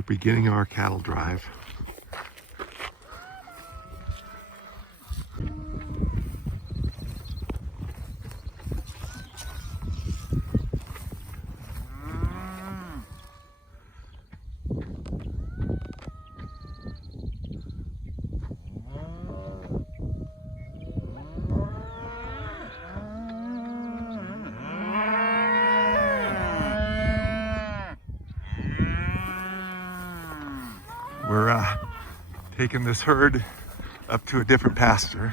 We're beginning our cattle drive. We're taking this herd up to a different pasture.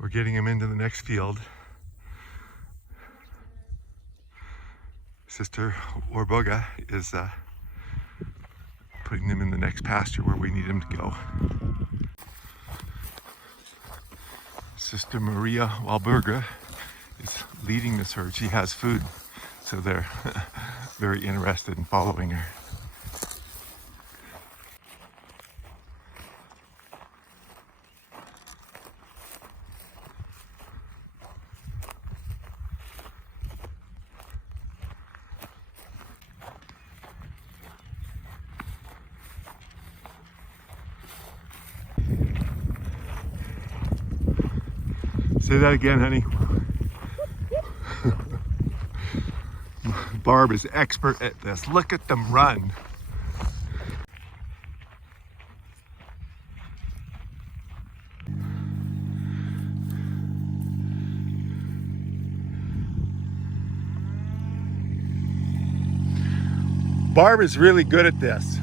We're getting them into the next field. Sister Orboga is putting them in the next pasture where we need them to go. Sister Maria Walburga is leading this herd. She has food, so they're very interested in following her. Say that again, honey. Barb is expert at this. Look at them run. Barb is really good at this.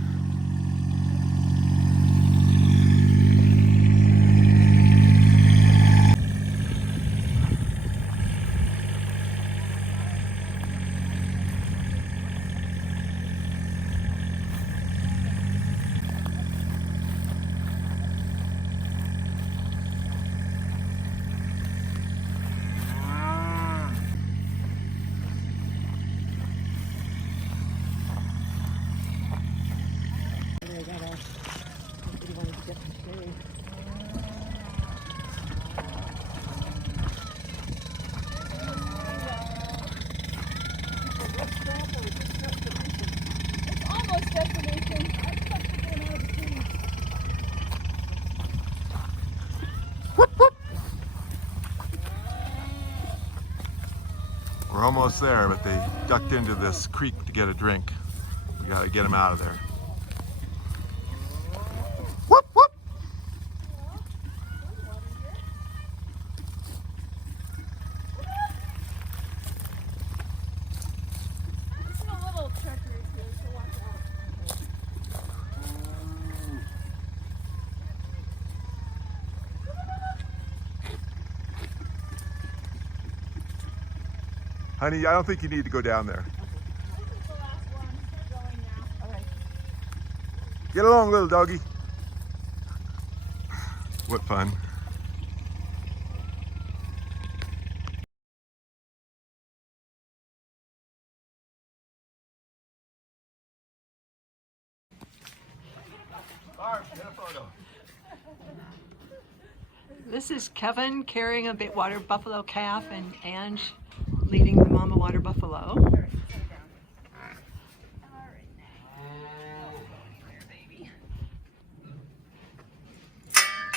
We're almost there, but they ducked into this creek to get a drink. We gotta get them out of there. Whoop, whoop. Honey, I don't think you need to go down there. This is the last one. We're going now. All right. Get along, little doggy. What fun. Barb, get a photo. This is Kevin carrying a water buffalo calf and Angie leading the mama water buffalo.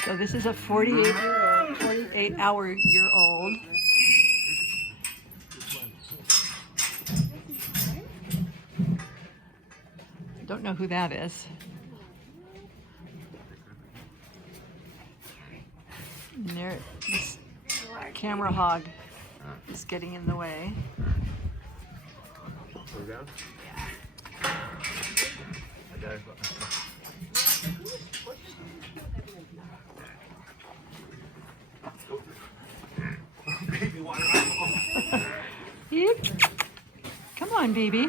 So this is a 48-hour-year-old. Don't know who that is. And there, this camera hog is getting in the way. Go down? Baby water. Yep. Come on, baby.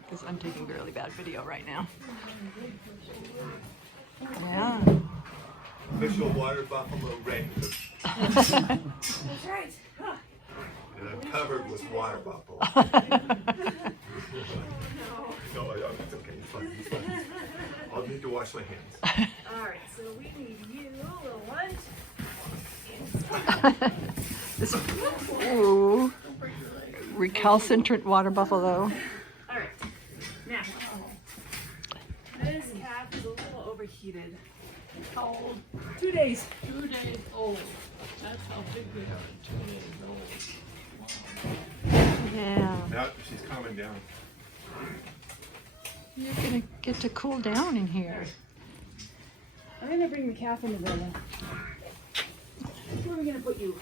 Because I'm taking really bad video right now. Yeah. Official water buffalo wrangler. That's right. And I'm covered with water buffalo. No, it's okay. It's fine. It's fine. I'll need to wash my hands. Alright, so we need you, little one. This, ooh, recalcitrant water buffalo. Alright, now. This calf is a little overheated. How old? 2 days. 2 days old. That's how big they are, 2 days old. Yeah, Now she's calming down. you're gonna get to cool down in here. I'm gonna bring the calf into the. Where are we gonna put you?